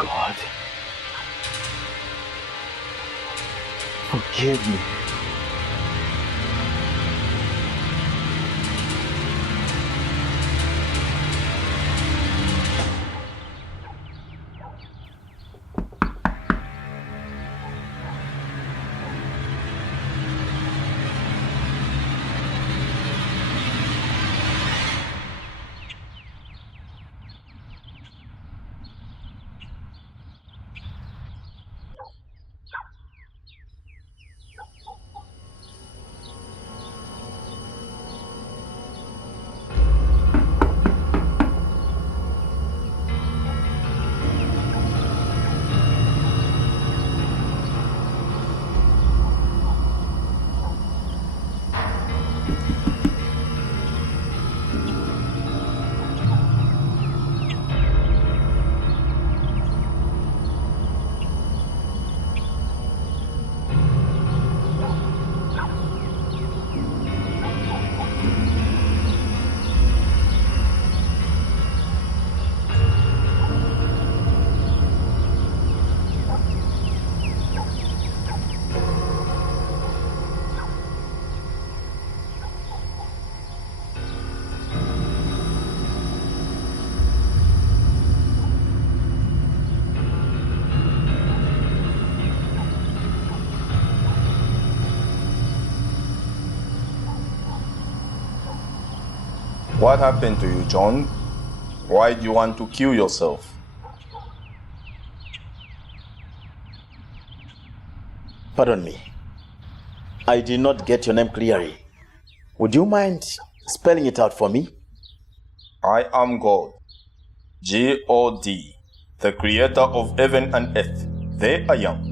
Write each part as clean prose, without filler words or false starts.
God, forgive me. What happened to you, John? Why do you want to kill yourself? Pardon me. I did not get your name clearly. Would you mind spelling it out for me? I am God. G-O-D, the creator of heaven and earth. There I am.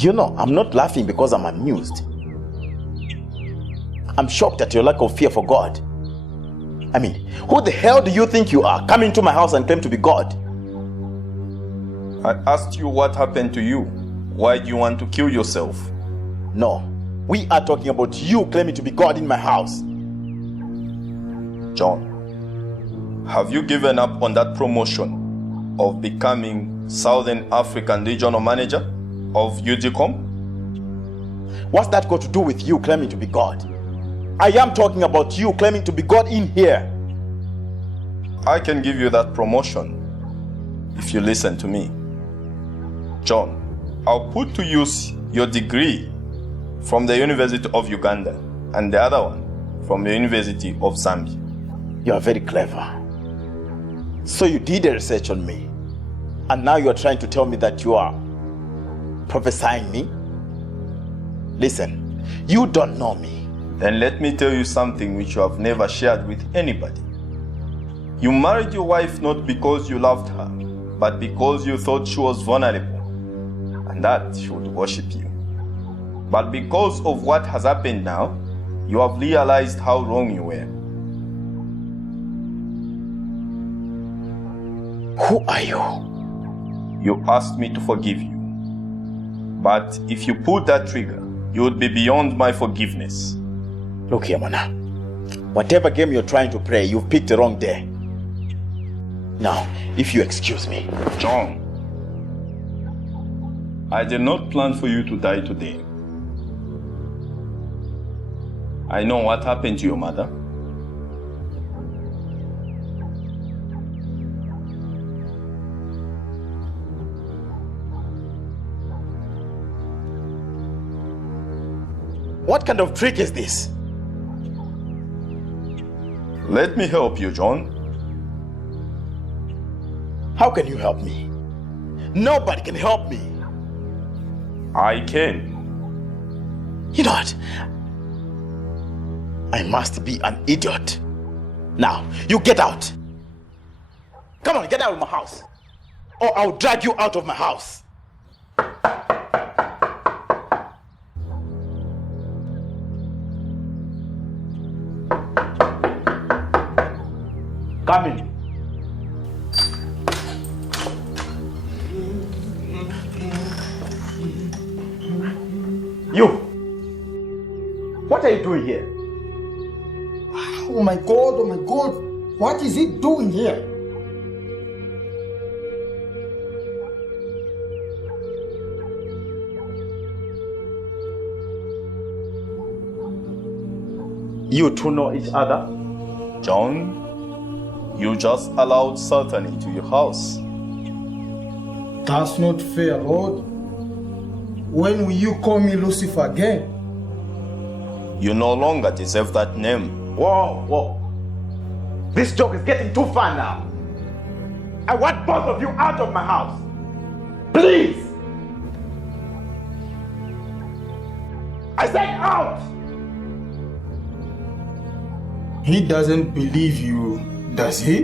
You know, I'm not laughing because I'm amused. I'm shocked at your lack of fear for God. I mean, who the hell do you think you are, coming to my house and claim to be God? I asked you what happened to you. Why do you want to kill yourself? No, we are talking about you claiming to be God in my house. John, have you given up on that promotion of becoming Southern African Regional Manager of UGCOM? What's that got to do with you claiming to be God? I am talking about you claiming to be God in here. I can give you that promotion if you listen to me. John, I'll put to use your degree from the University of Uganda and the other one from the University of Zambia. You are very clever. So you did a research on me, and now you are trying to tell me that you are prophesying me? Listen, you don't know me. Then let me tell you something which you have never shared with anybody. You married your wife not because you loved her, but because you thought she was vulnerable and that she would worship you. But because of what has happened now, you have realized how wrong you were. Who are you? You asked me to forgive you. But if you pulled that trigger, you would be beyond my forgiveness. Look here, Mona. Whatever game you're trying to play, you've picked the wrong day. Now, if you excuse me. John, I did not plan for you to die today. I know what happened to your mother. What kind of trick is this? Let me help you, John. How can you help me? Nobody can help me. I can. You know what? I must be an idiot. Now, you get out. Come on, get out of my house. Or I'll drag you out of my house. Come in. You, What are you doing here? Oh my God, oh my God. What is he doing here? You two know each other? John, you just allowed Satan into your house. That's not fair, Lord. When will you call me Lucifer again? You no longer deserve that name. Whoa, whoa. This joke is getting too far now. I want both of you out of my house. Please. I said out. He doesn't believe you, does he?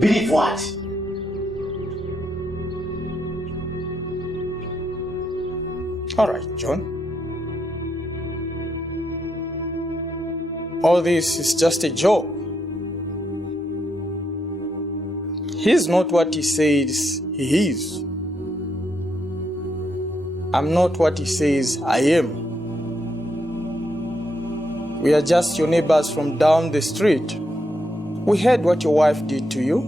Believe what? All right, John. All this is just a joke. He's not what he says he is. I'm not what he says I am. We are just your neighbors from down the street. We heard what your wife did to you.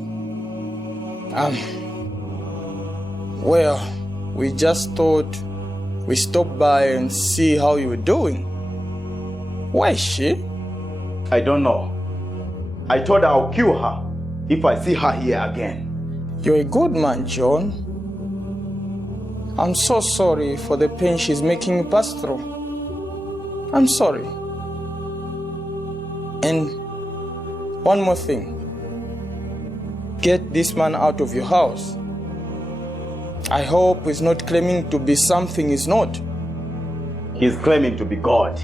Well, we just thought we stop by and see how you were doing. Where is she? I don't know. I told her I'll kill her if I see her here again. You're a good man, John. I'm so sorry for the pain she's making you pass through. I'm sorry. And one more thing. Get this man out of your house. I hope he's not claiming to be something he's not. He's claiming to be God.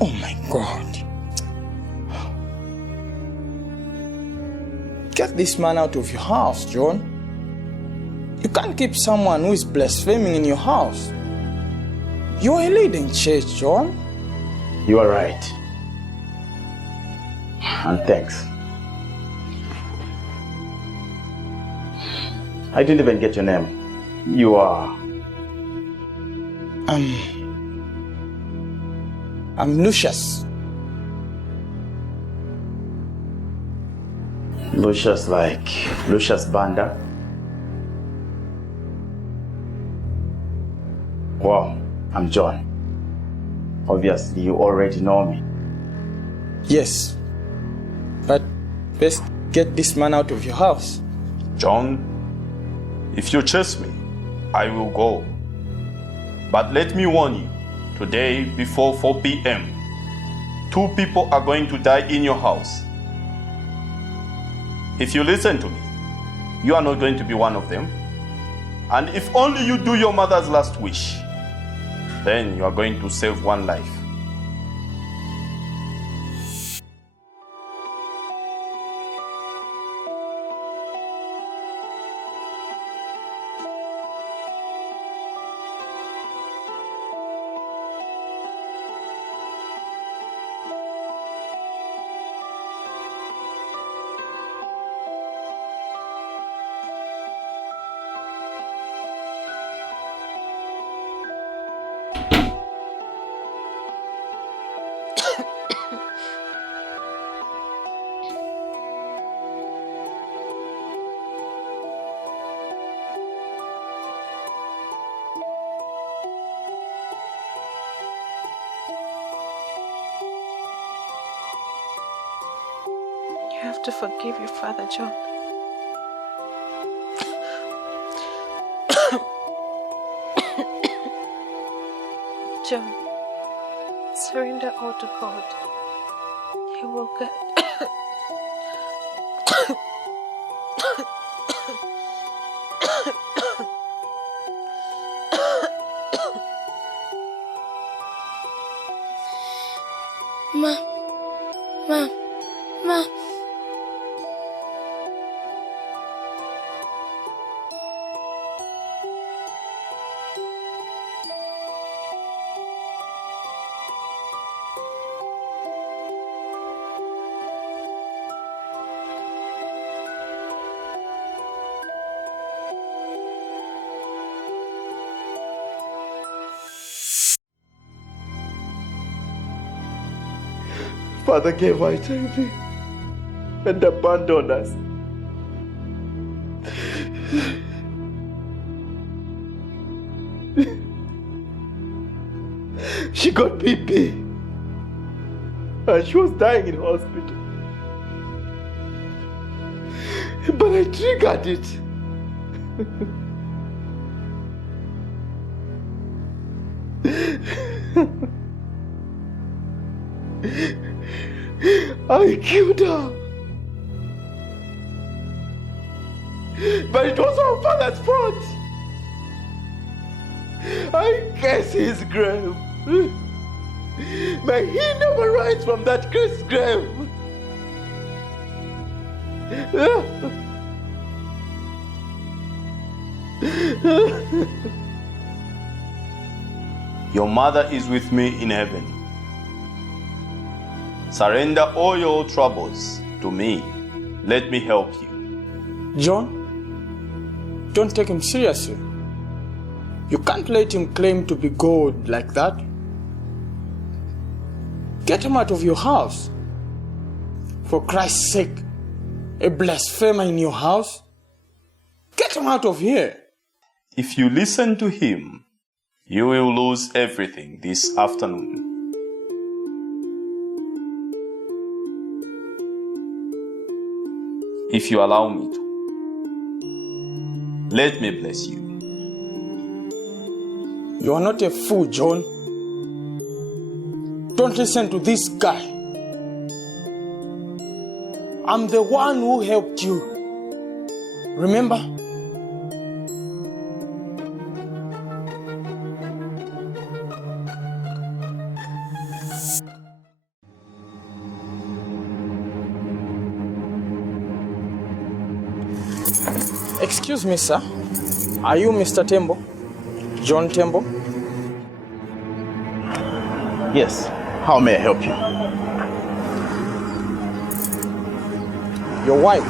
Oh my God. Get this man out of your house, John. You can't keep someone who is blaspheming in your house. You're a leader in church, John. You are right. And thanks. I didn't even get your name. You are... I'm Lucius. Lucius, like Lucius Banda? Well, I'm John. Obviously, you already know me. Yes. But best get this man out of your house. John, if you chase me, I will go. But let me warn you, today before 4 p.m., 2 people are going to die in your house. If you listen to me, you are not going to be one of them. And if only you do your mother's last wish, then you are going to save one life. You have to forgive your father, John. John, surrender all to God. He will get. Ma. father gave HIV and abandoned us. She got BP and she was dying in hospital. But I triggered it. I killed her. But it was our father's fault. I curse his grave. May he never rise from that cursed grave. Your mother is with me in heaven. Surrender all your troubles to me. Let me help you. John, don't take him seriously. You can't let him claim to be God like that. Get him out of your house. For Christ's sake, a blasphemer in your house? Get him out of here. If you listen to him, you will lose everything this afternoon. If you allow me to, let me bless you. You are not a fool, John. Don't listen to this guy. I'm the one who helped you. Remember? Excuse me, sir. Are you Mr. Tembo? John Tembo? Yes. How may I help you? Your wife.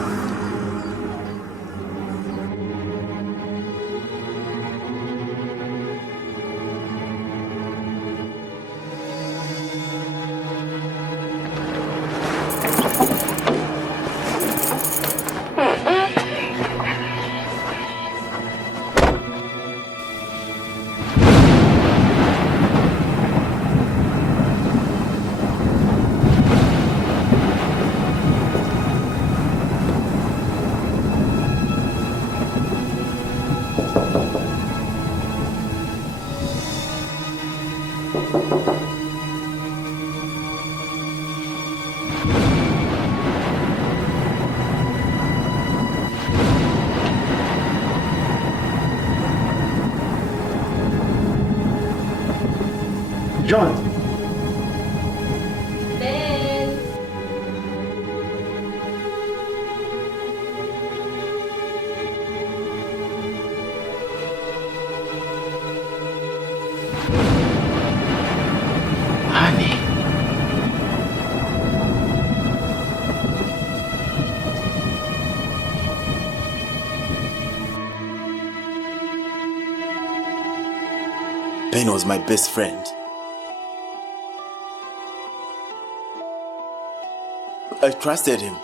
John. Ben. Honey. Ben was my best friend. I trusted him.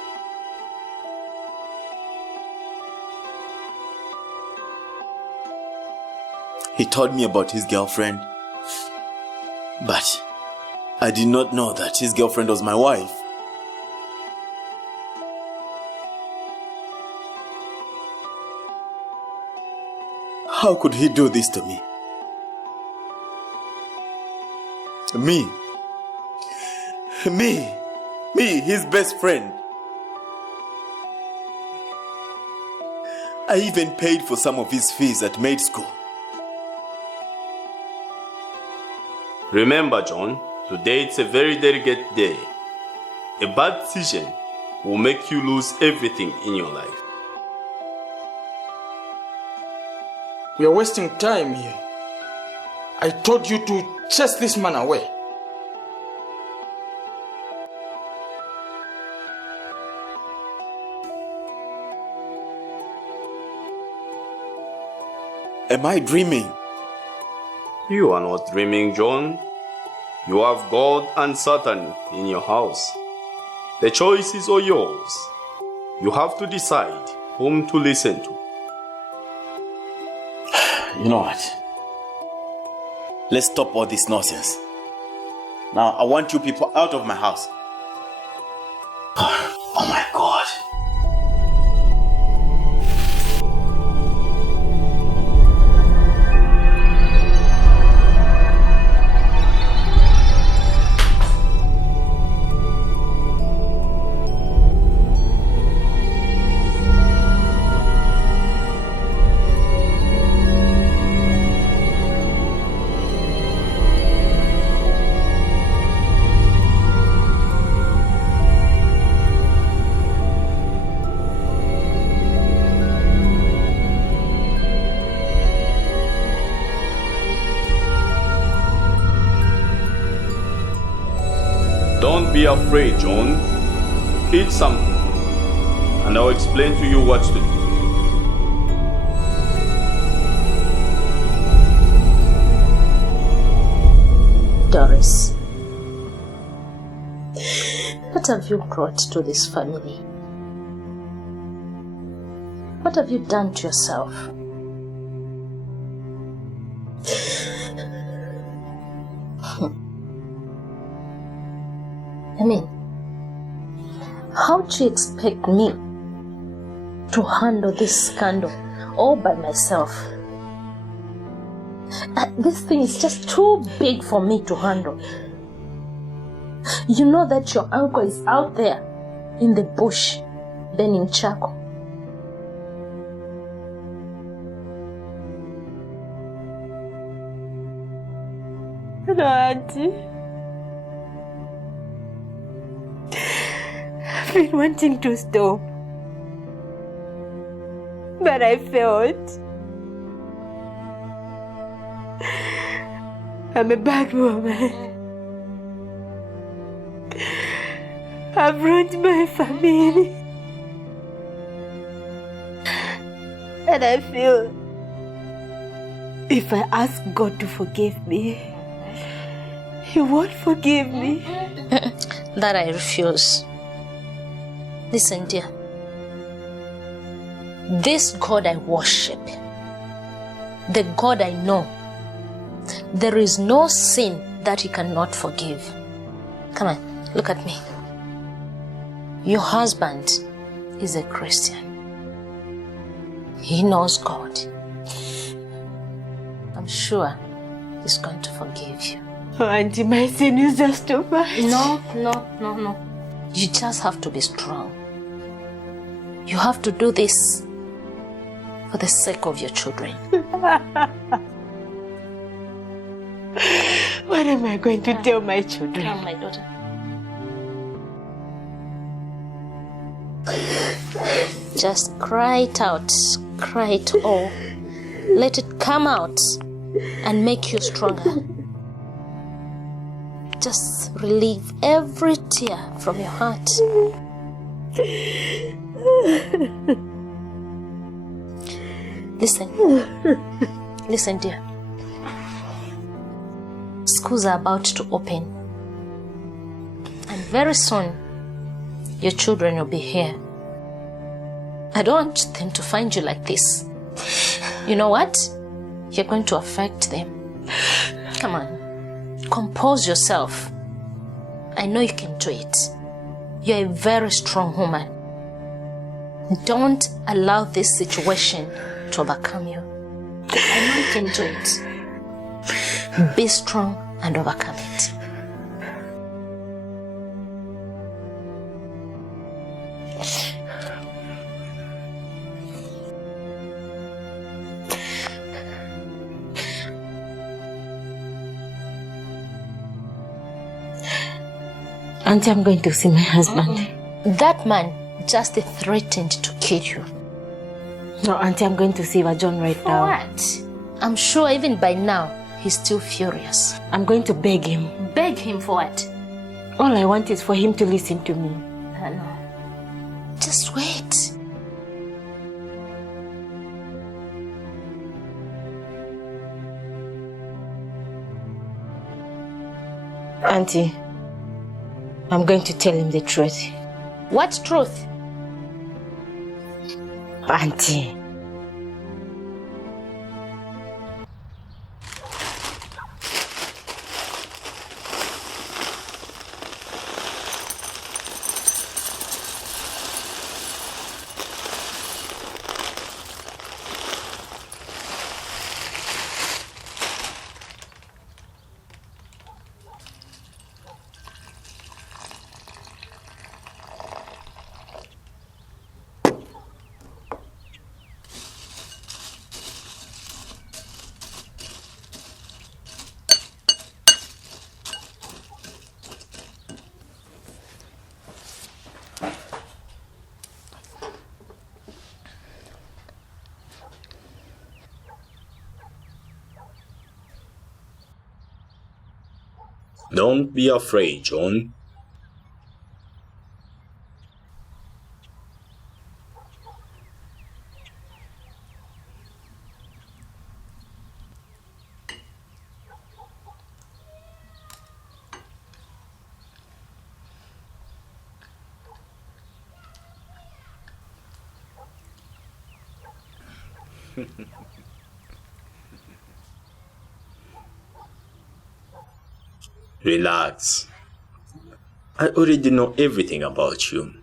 He told me about his girlfriend, but I did not know that his girlfriend was my wife. How could he do this to me? Me, his best friend. I even paid for some of his fees at maid school. Remember, John, today it's a very delicate day. A bad decision will make you lose everything in your life. We are wasting time here. I told you to chase this man away. Am I dreaming? You are not dreaming, John. You have God and Satan in your house. The choice is all yours. You have to decide whom to listen to. You know what? Let's stop all this nonsense. Now, I want you people out of my house. Oh my God. Don't be afraid, John. Eat something, and I'll explain to you what to do. Doris, what have you brought to this family? What have you done to yourself? I mean, how do you expect me to handle this scandal all by myself? This thing is just too big for me to handle. You know that your uncle is out there in the bush burning charcoal. No, Auntie. I've been wanting to stop, but I failed. I'm a bad woman. I've ruined my family. And I feel if I ask God to forgive me, He won't forgive me. That I refuse. Listen, dear. This God I worship, the God I know, there is no sin that He cannot forgive. Come on, look at me. Your husband is a Christian. He knows God. I'm sure He's going to forgive you. Oh, Auntie, my sin is just too much. No. You just have to be strong. You have to do this for the sake of your children. What am I going to tell my children? Come, my daughter. Just cry it out. Cry it all. Let it come out and make you stronger. Just relieve every tear from your heart. Listen, dear. Schools are about to open, and very soon your children will be here. I don't want them to find you like this. You know what? You're going to affect them. Come on, compose yourself. I know you can do it. You're a very strong woman. Don't allow this situation to overcome you. I know you can do it. Be strong and overcome it. Auntie, I'm going to see my husband. That man just threatened to kill you. No, Auntie, I'm going to see John right now. What? I'm sure even by now, he's still furious. I'm going to beg him. Beg him for what? All I want is for him to listen to me. No. Just wait. Auntie, I'm going to tell him the truth. What truth? Auntie. Don't be afraid, John. Relax. I already know everything about you.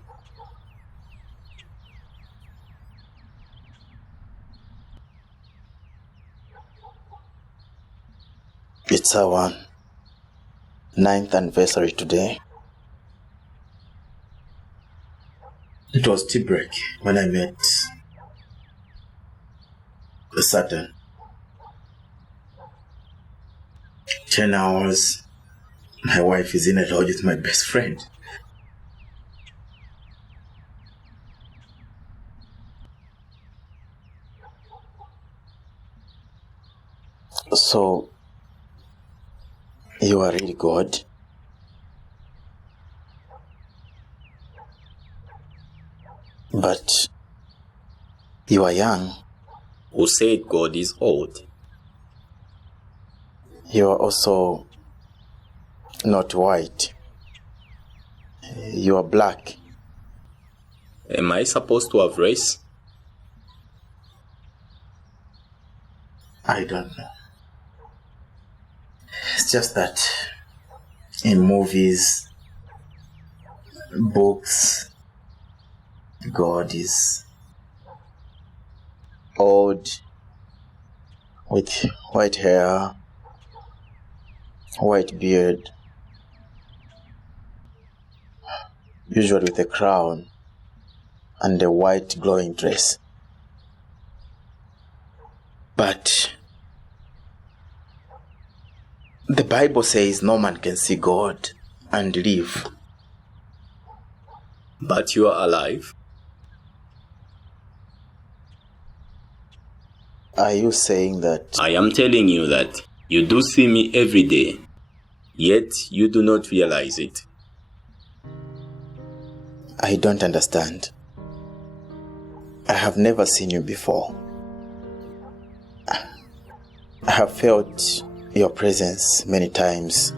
It's our 9th anniversary today. It was tea break when I met Saturn. 10 hours. My wife is in a lodge with my best friend. So, you are really God? But you are young. Who said God is old? You are also not white. You are black. Am I supposed to have race? I don't know. It's just that in movies, books, God is old, with white hair, white beard, usually with a crown and a white glowing dress. But the Bible says no man can see God and live. But you are alive? Are you saying that? I am telling you that you do see me every day, yet you do not realize it. I don't understand. I have never seen you before. I have felt your presence many times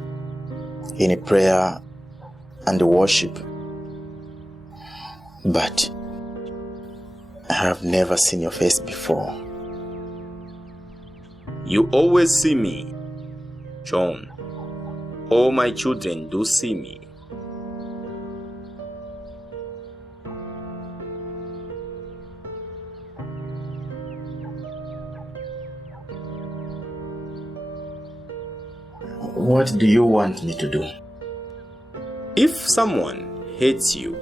in prayer and worship, but I have never seen your face before. You always see me, John. All my children do see me. What do you want me to do? If someone hates you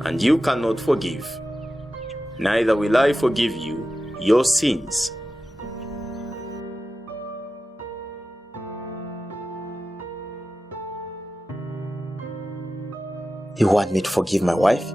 and you cannot forgive, neither will I forgive you your sins. You want me to forgive my wife?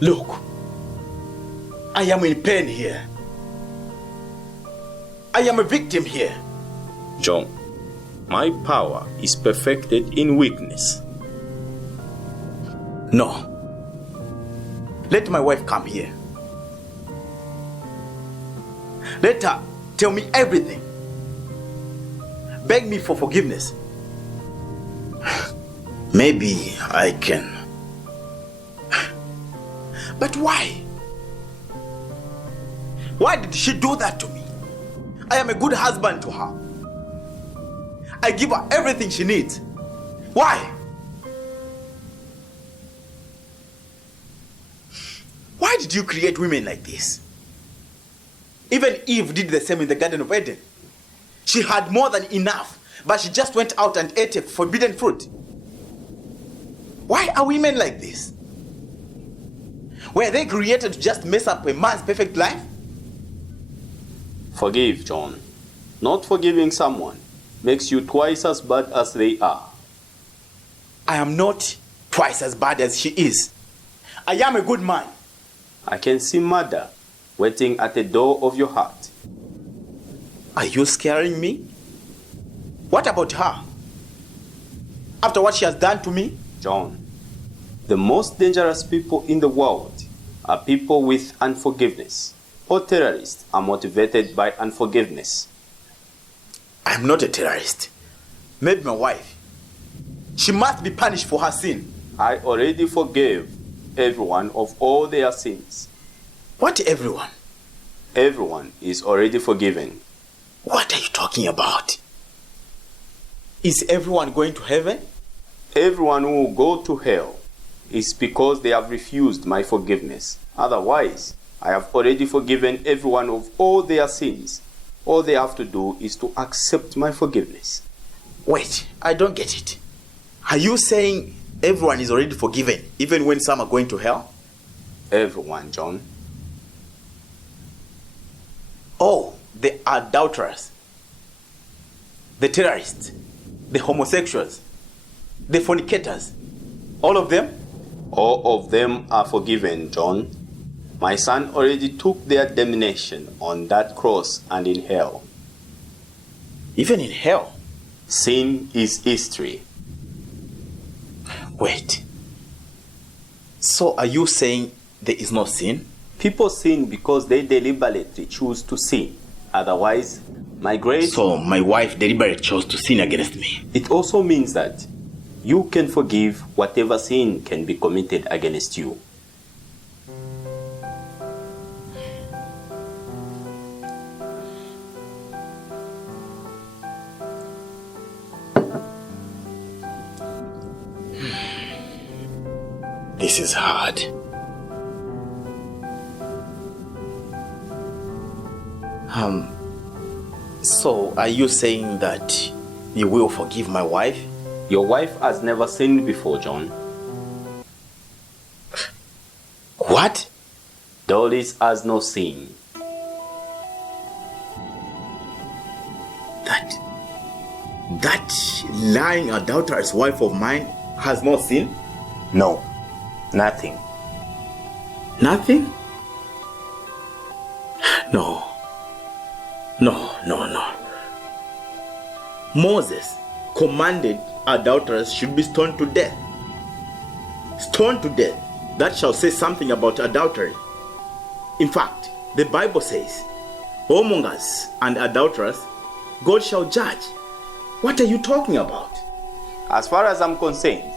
Look, I am in pain here. I am a victim here. John, my power is perfected in weakness. No. Let my wife come here. Let her tell me everything. Beg me for forgiveness. Maybe I can. But why? Why did she do that to me? I am a good husband to her. I give her everything she needs. Why? Why did you create women like this? Even Eve did the same in the Garden of Eden. She had more than enough, but she just went out and ate a forbidden fruit. Why are women like this? Were they created to just mess up a man's perfect life? Forgive, John. Not forgiving someone makes you twice as bad as they are. I am not twice as bad as she is. I am a good man. I can see murder waiting at the door of your heart. Are you scaring me? What about her? After what she has done to me? John, the most dangerous people in the world are people with unforgiveness. All terrorists are motivated by unforgiveness. I'm not a terrorist. Maybe my wife. She must be punished for her sin. I already forgave everyone of all their sins. What everyone? Everyone is already forgiven. What are you talking about? Is everyone going to heaven? Everyone who will go to hell is because they have refused my forgiveness. Otherwise, I have already forgiven everyone of all their sins. All they have to do is to accept my forgiveness. Wait, I don't get it. Are you saying everyone is already forgiven, even when some are going to hell? Everyone, John. Oh, the adulterers, the terrorists, the homosexuals, the fornicators, all of them? All of them are forgiven, John. My son already took their damnation on that cross and in hell. Even in hell? Sin is history. Wait. So are you saying there is no sin? People sin because they deliberately choose to sin. Otherwise, my grace... So my wife deliberately chose to sin against me. It also means that you can forgive whatever sin can be committed against you. This is hard. So are you saying that you will forgive my wife? Your wife has never sinned before, John. What? Doris has no sin. That lying adulterous wife of mine has no sin? No, nothing. Nothing? No. Moses commanded adulterers should be stoned to death. Stoned to death. That shall say something about adultery. In fact, the Bible says, whoremongers and adulterers, God shall judge. What are you talking about? As far as I'm concerned,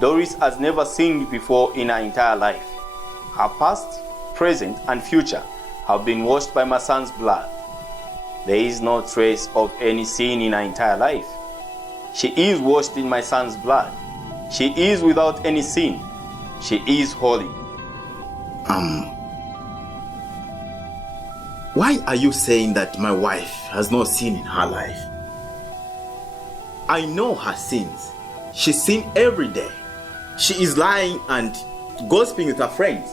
Doris has never sinned before in her entire life. Her past, present, and future have been washed by my son's blood. There is no trace of any sin in her entire life. She is washed in my son's blood. She is without any sin. She is holy. Why are you saying that my wife has no sin in her life? I know her sins. She sins every day. She is lying and gossiping with her friends.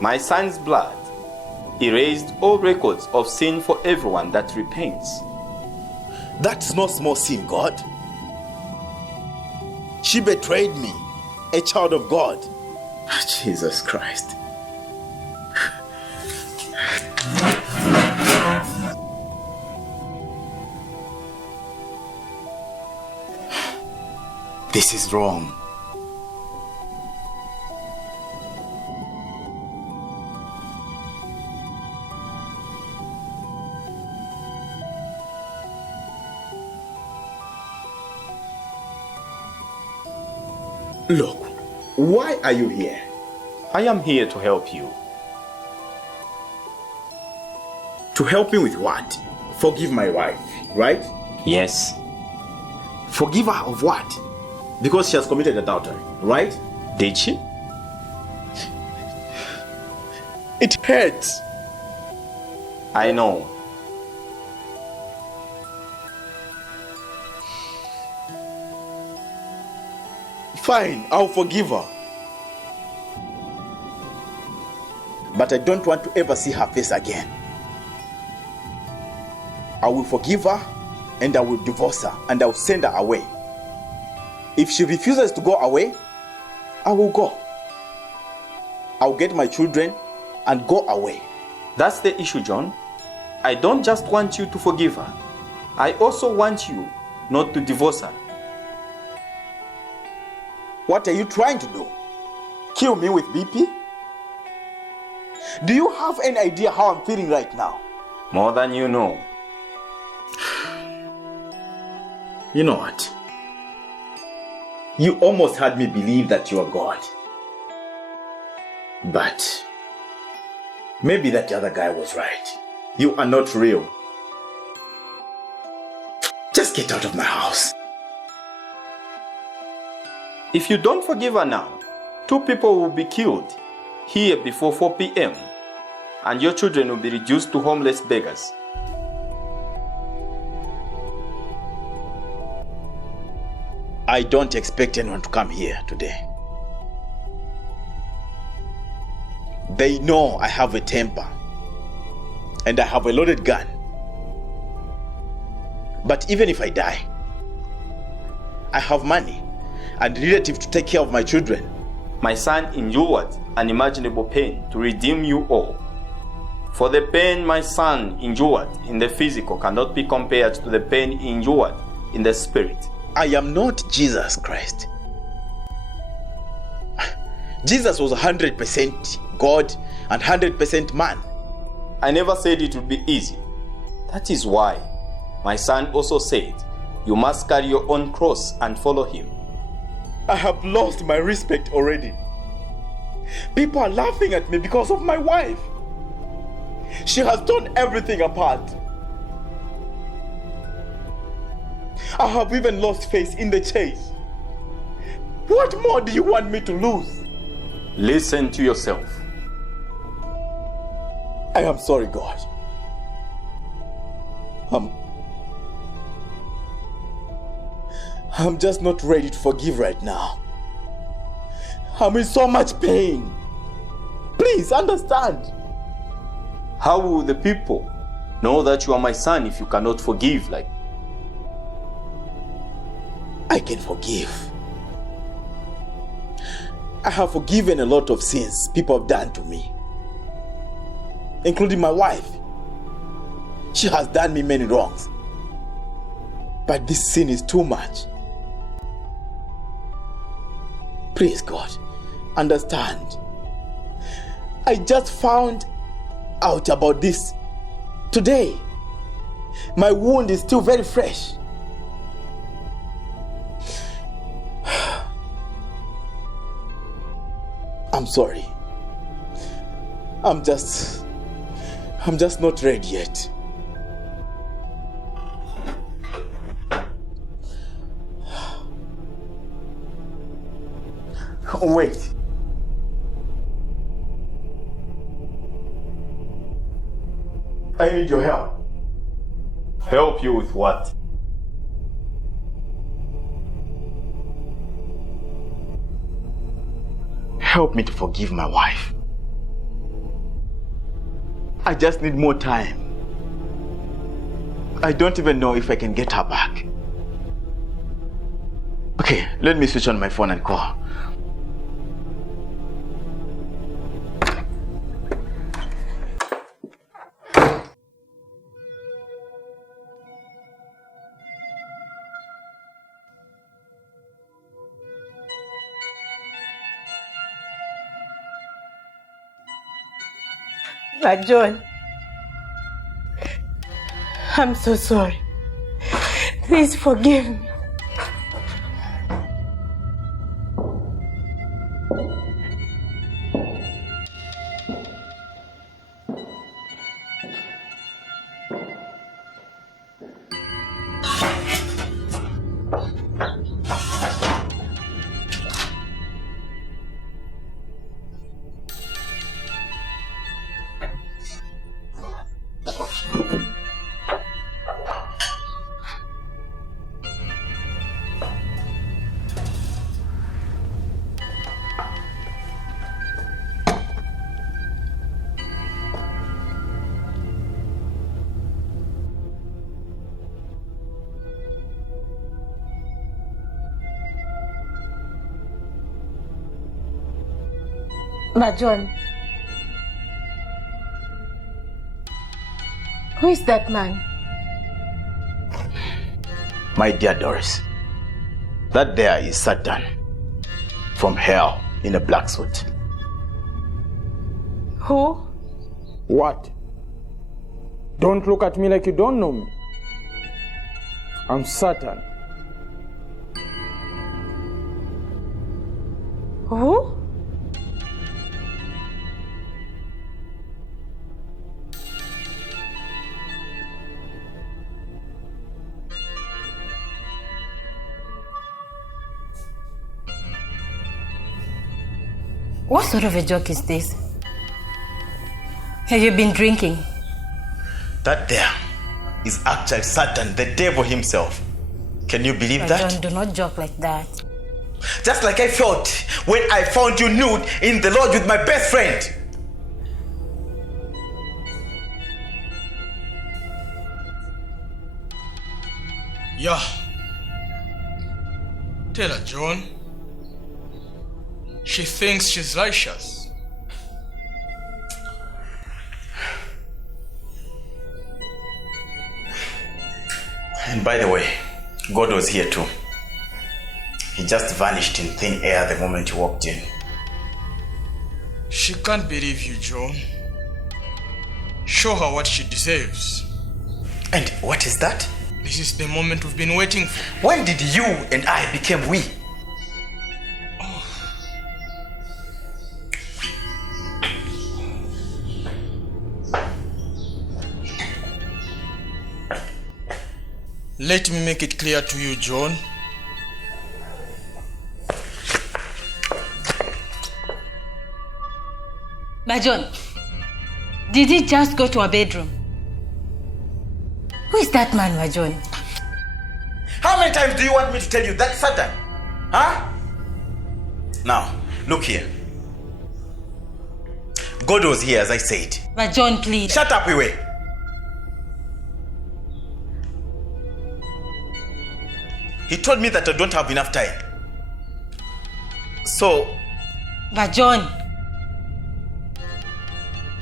My son's blood erased all records of sin for everyone that repents. That's no small sin, God. She betrayed me, a child of God. Jesus Christ. This is wrong. Look, why are you here? I am here to help you. To help me with what? Forgive my wife, right? Yes. Forgive her of what? Because she has committed adultery, right? Did she? It hurts. I know. Fine, I'll forgive her. But I don't want to ever see her face again. I will forgive her and I will divorce her and I will send her away. If she refuses to go away, I will go. I'll get my children and go away. That's the issue, John. I don't just want you to forgive her. I also want you not to divorce her. What are you trying to do? Kill me with BP? Do you have any idea how I'm feeling right now? More than you know. You know what? You almost had me believe that you are God. But maybe that other guy was right. You are not real. Just get out of my house. If you don't forgive her now, 2 people will be killed here before 4 p.m. and your children will be reduced to homeless beggars. I don't expect anyone to come here today. They know I have a temper and I have a loaded gun. But even if I die, I have money and relatives to take care of my children. My son endured unimaginable pain to redeem you all. For the pain my son endured in the physical cannot be compared to the pain he endured in the spirit. I am not Jesus Christ. Jesus was 100% God and 100% man. I never said it would be easy. That is why my son also said, you must carry your own cross and follow him. I have lost my respect already. People are laughing at me because of my wife. She has torn everything apart. I have even lost faith in the chase. What more do you want me to lose? Listen to yourself. I am sorry, God. I'm just not ready to forgive right now. I'm in so much pain. Please understand. How will the people know that you are my son if you cannot forgive like? I can forgive. I have forgiven a lot of sins people have done to me, including my wife. She has done me many wrongs. But this sin is too much. Please, God, understand. I just found out about this today. My wound is still very fresh. I'm sorry. I'm just not ready yet. Wait. I need your help. Help you with what? Help me to forgive my wife. I just need more time. I don't even know if I can get her back. Okay, let me switch on my phone and call. But John, I'm so sorry. Please forgive me. But John, who is that man? My dear Doris, that there is Satan from hell in a black suit. Who? What? Don't look at me like you don't know me. I'm Satan. Who? What sort of a joke is this? Have you been drinking? That there is actually Satan, the devil himself. Can you believe that? John, do not joke like that. Just like I felt when I found you nude in the lodge with my best friend. Yeah. Tell her, John. She thinks she's righteous. And by the way, God was here too. He just vanished in thin air the moment you walked in. She can't believe you, John. Show her what she deserves. And what is that? This is the moment we've been waiting for. When did you and I become we? Let me make it clear to you, John. But John, did he just go to her bedroom? Who is that man, Vajon? How many times do you want me to tell you that's Satan? Huh? Now, look here. God was here as I said. Vajon, please. Shut up, Iwe. He told me that I don't have enough time. So... Vajon,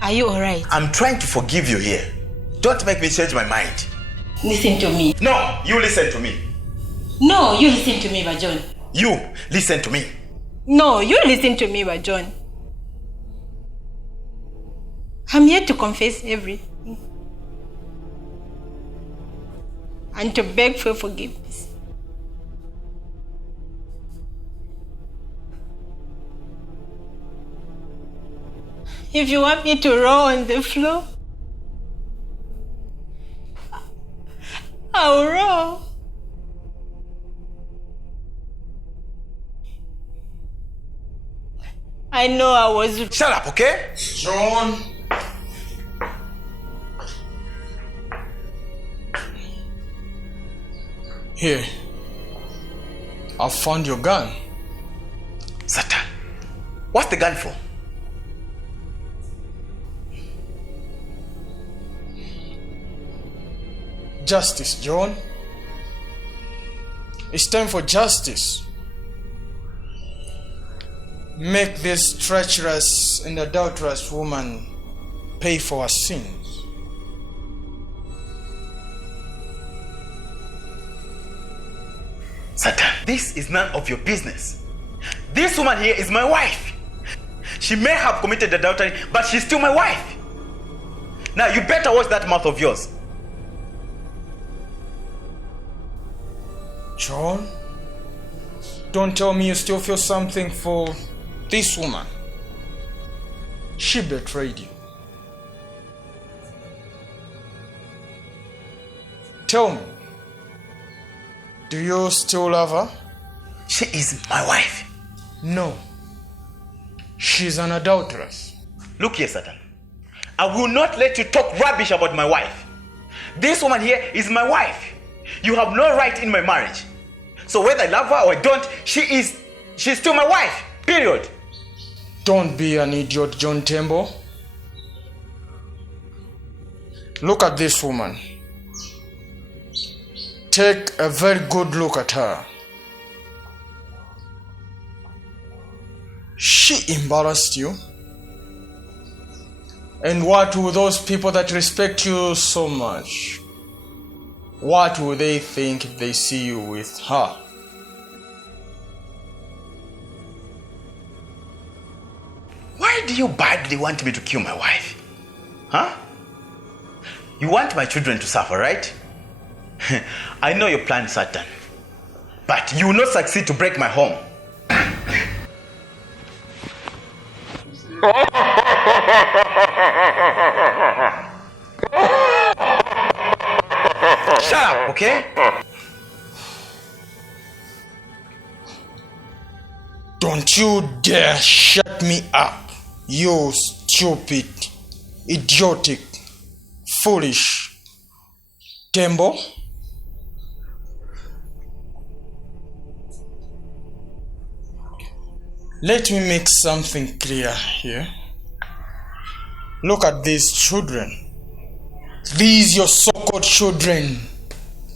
are you alright? I'm trying to forgive you here. Don't make me change my mind. Listen to me. No, you listen to me. No, you listen to me, Vajon. You listen to me. No, you listen to me, Vajon. I'm here to confess everything. And to beg for forgiveness. If you want me to roll on the floor, I'll roll. I know I was... Shut up, okay? John. Here. I found your gun. Satan. What's the gun for? Justice, John. It's time for justice. Make this treacherous and adulterous woman pay for her sins. Satan, this is none of your business. This woman here is my wife. She may have committed adultery, but she's still my wife. Now you better watch that mouth of yours. John, don't tell me you still feel something for this woman. She betrayed you. Tell me, do you still love her? She is my wife. No. She's an adulteress. Look here, Satan. I will not let you talk rubbish about my wife. This woman here is my wife. You have no right in my marriage. So whether I love her or I don't, she's still my wife. Period. Don't be an idiot, John Tembo. Look at this woman. Take a very good look at her. She embarrassed you. And what will those people that respect you so much, what will they think if they see you with her? Why do you badly want me to kill my wife? Huh? You want my children to suffer, right? I know your plan, Satan. But you will not succeed to break my home. Shut up, okay? Don't you dare shut me up, you stupid, idiotic, foolish Tembo. Let me make something clear here. Look at these children. These your so-called children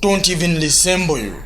don't even resemble you.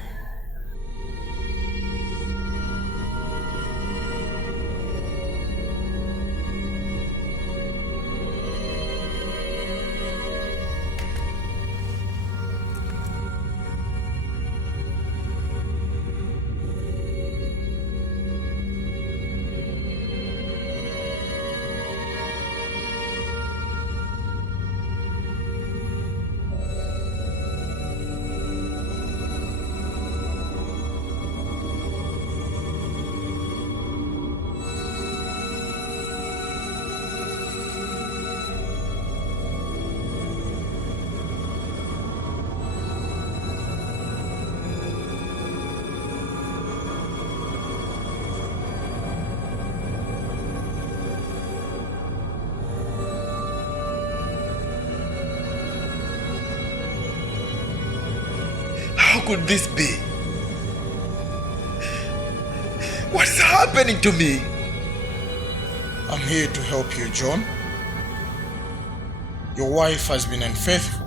How could this be? What's happening to me? I'm here to help you, John. Your wife has been unfaithful.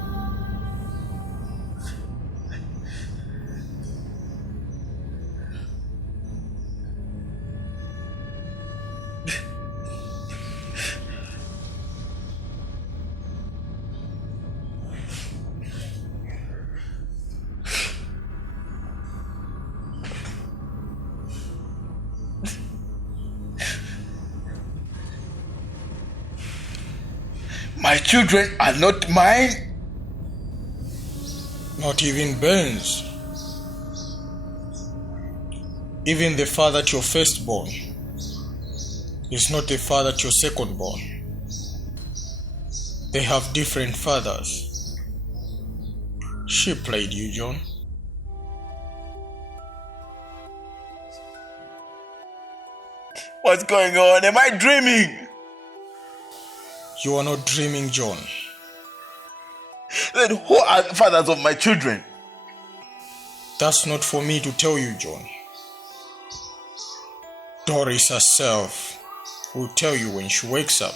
My children are not mine. Not even Ben's. Even the father to your firstborn is not the father to your secondborn. They have different fathers. She played you, John. What's going on? Am I dreaming? You are not dreaming, John. Then who are the fathers of my children? That's not for me to tell you, John. Doris herself will tell you when she wakes up.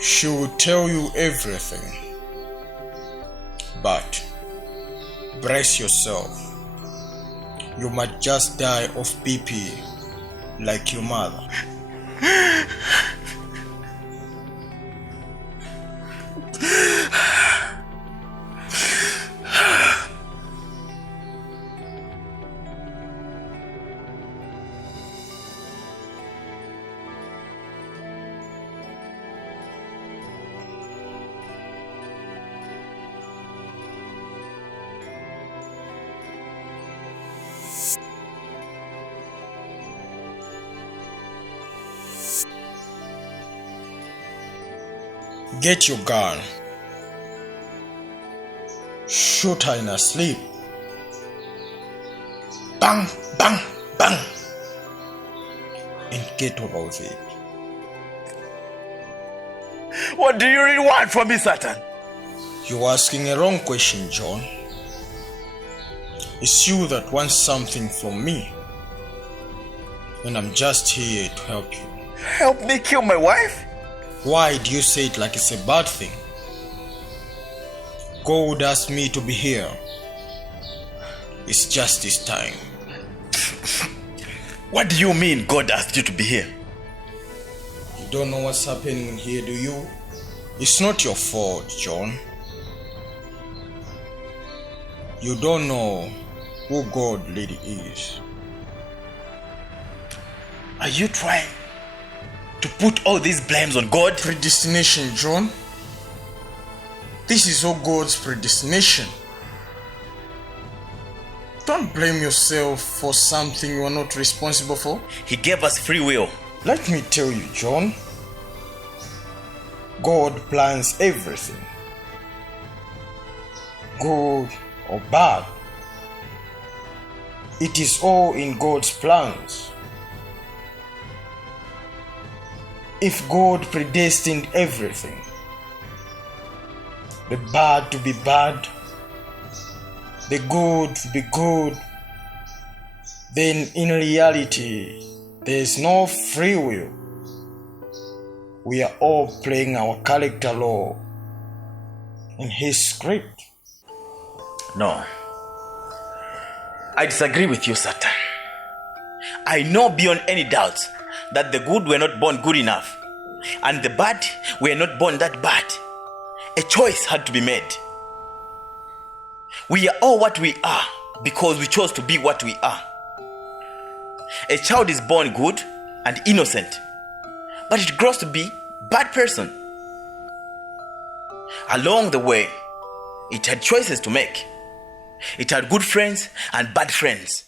She will tell you everything. But brace yourself. You might just die of BP like your mother. Get your gun. Shoot her in her sleep. Bang, bang, bang. And get over with it. What do you really want from me, Satan? You're asking a wrong question, John. It's you that wants something from me. And I'm just here to help you. Help me kill my wife? Why do you say it like it's a bad thing? God asked me to be here. It's just this time. What do you mean God asked you to be here? You don't know what's happening here, do you? It's not your fault, John. You don't know who God really is. Are you trying to put all these blames on God? Predestination, John. This is all God's predestination. Don't blame yourself for something you are not responsible for. He gave us free will. Let me tell you, John. God plans everything. Good or bad. It is all in God's plans. If God predestined everything, the bad to be bad, the good to be good, then in reality, there is no free will. We are all playing our character role in His script. No. I disagree with you, Satan. I know beyond any doubt that the good were not born good enough, and the bad were not born that bad. A choice had to be made. We are all what we are because we chose to be what we are. A child is born good and innocent, but it grows to be a bad person. Along the way, it had choices to make. It had good friends and bad friends.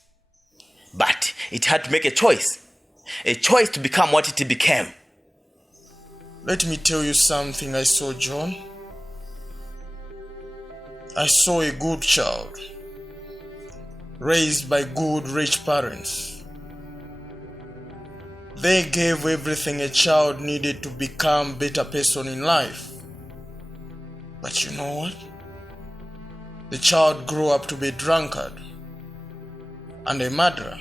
But it had to make a choice to become what it became. Let me tell you something I saw, John. I saw a good child, raised by good rich parents. They gave everything a child needed to become a better person in life. But you know what? The child grew up to be a drunkard and a murderer.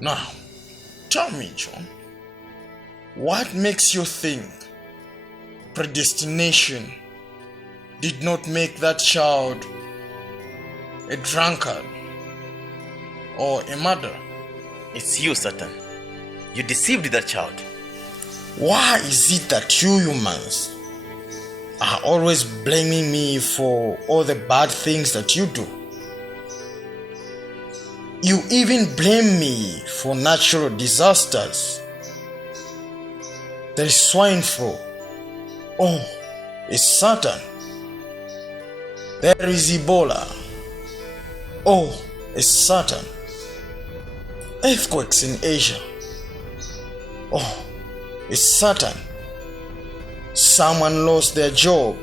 Now, tell me, John, what makes you think predestination did not make that child a drunkard or a murderer? It's you, Satan. You deceived that child. Why is it that you humans are always blaming me for all the bad things that you do? You even blame me for natural disasters. There is swine flu. Oh, it's Satan. There is Ebola. Oh, it's Satan. Earthquakes in Asia. Oh, it's Satan. Someone lost their job.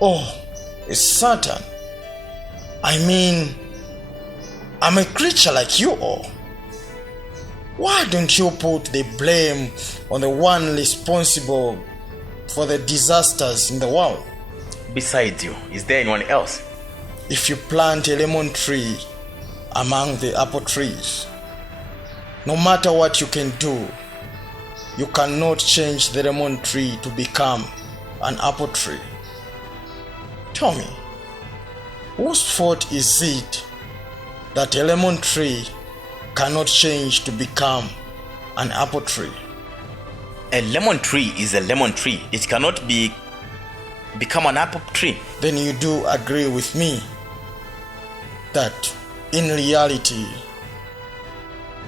Oh, it's Satan. I mean, I'm a creature like you all. Why don't you put the blame on the one responsible for the disasters in the world? Besides you, is there anyone else? If you plant a lemon tree among the apple trees, no matter what you can do, you cannot change the lemon tree to become an apple tree. Tell me, whose fault is it that a lemon tree cannot change to become an apple tree? A lemon tree is a lemon tree. It cannot become an apple tree. Then you do agree with me that in reality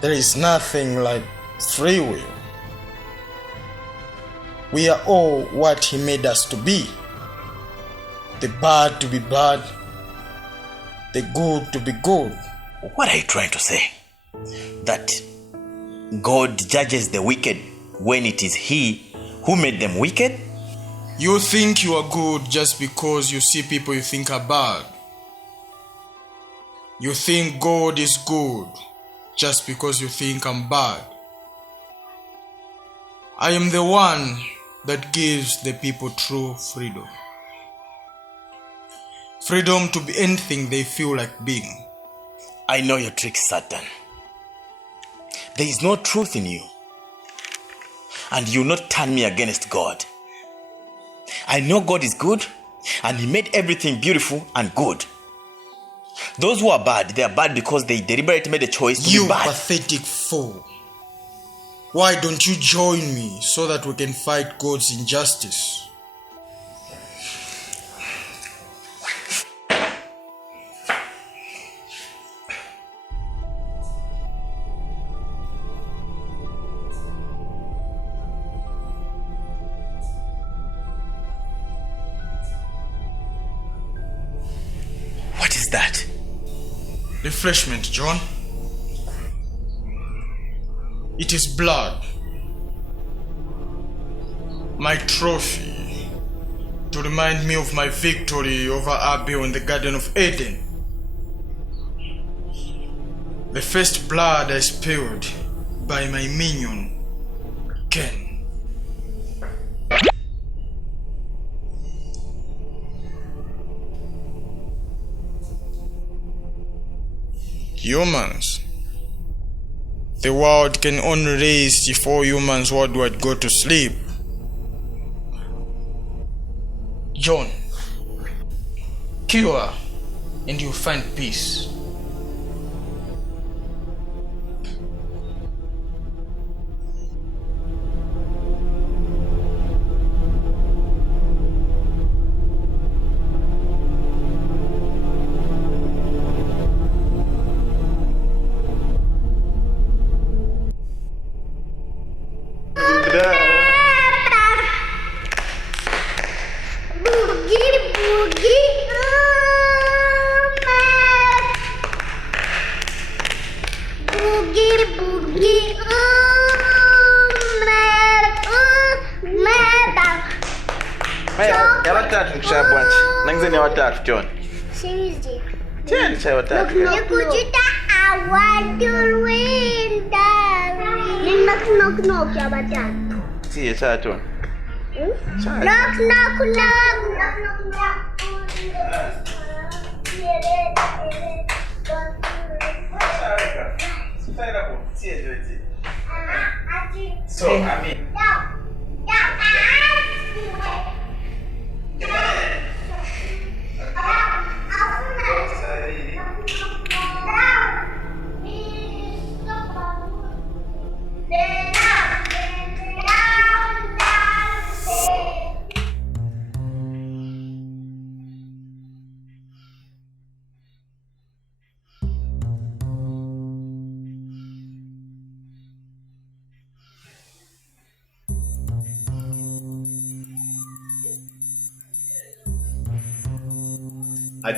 there is nothing like free will. We are all what He made us to be. The bad to be bad, the good to be good. What are you trying to say? That God judges the wicked when it is He Who made them wicked? You think you are good just because you see people you think are bad. You think God is good just because you think I'm bad. I am the one that gives the people true freedom. Freedom to be anything they feel like being. I know your tricks, Satan. There is no truth in you. And you will not turn me against God. I know God is good, and He made everything beautiful and good. Those who are bad, they are bad because they deliberately made a choice to be bad. You pathetic fool. Why don't you join me so that we can fight God's injustice? What is that? Refreshment, John. It is blood. My trophy to remind me of my victory over Abel in the Garden of Eden. The first blood I spilled by my minion, Cain. Humans. The world can only rest if all humans worldwide go to sleep. John, kill her and you'll find peace. John. Seriously. Nikujita, I want to win, darling. Knock, knock, Yabatan. See you, Saturn. Knock, knock, knock. So, I mean.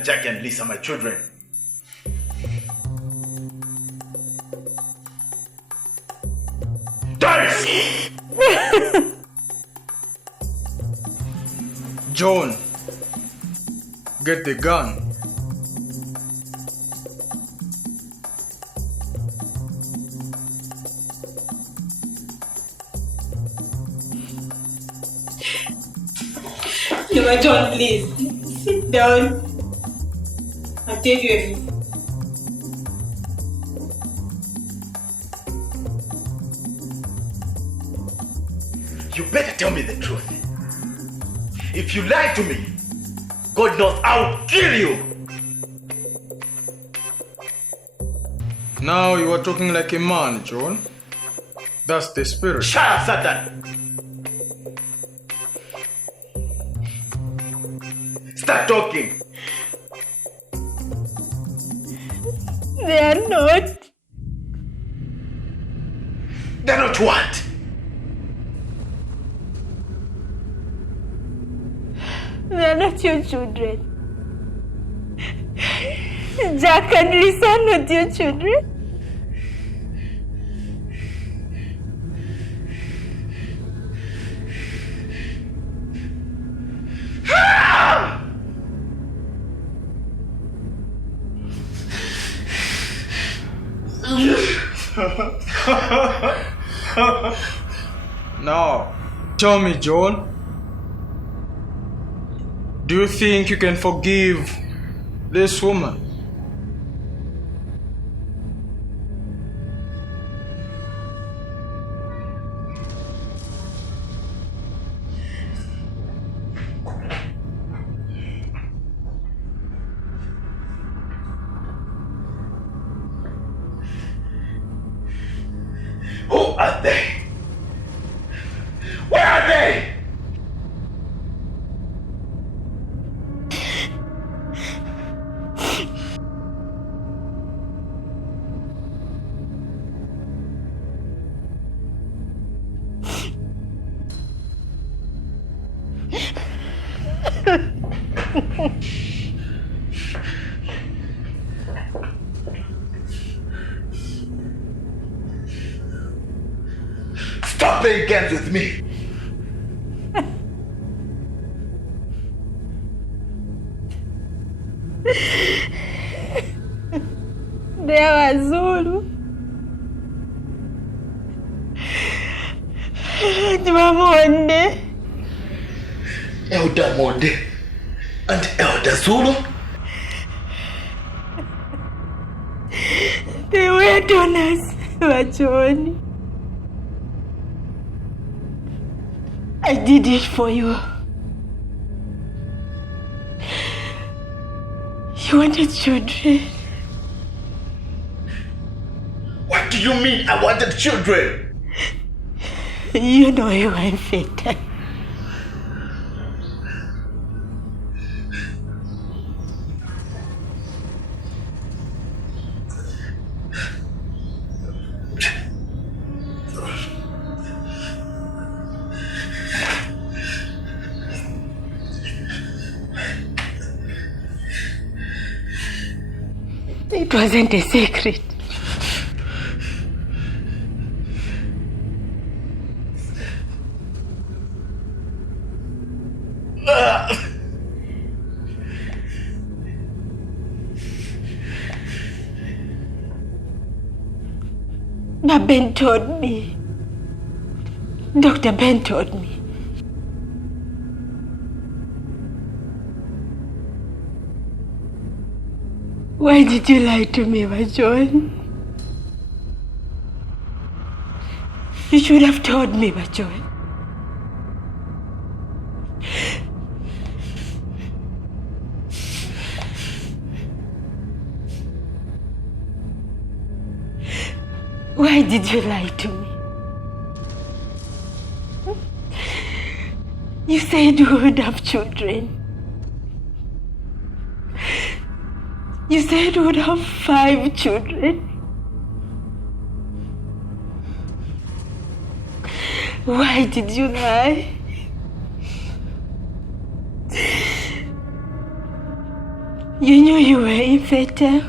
Jack and Lisa, my children. Doris! John, get the gun. No, John, please. Sit down. I'll tell you everything. You better tell me the truth. If you lie to me, God knows I'll kill you. Now you are talking like a man, John. That's the spirit. Shut up, Satan! Start talking. They are not. They're not what? They are not your children. Jack and Lisa are not your children. Now, tell me, John. Do you think you can forgive this woman? Who are they? Where are they? Stop playing games with me. They were Zulu. Monde. Elder Monde and Elder Zulu? They went on us, Wachoni. I did it for you. You wanted children. What do you mean I wanted children? You know you were infected. It wasn't a secret. But Ben told me. Dr. Ben told me. Why did you lie to me, Vajon? You should have told me, Vajon. Why did you lie to me? You said you would have children. You said you would have 5 children. Why did you lie? You knew you were infertile.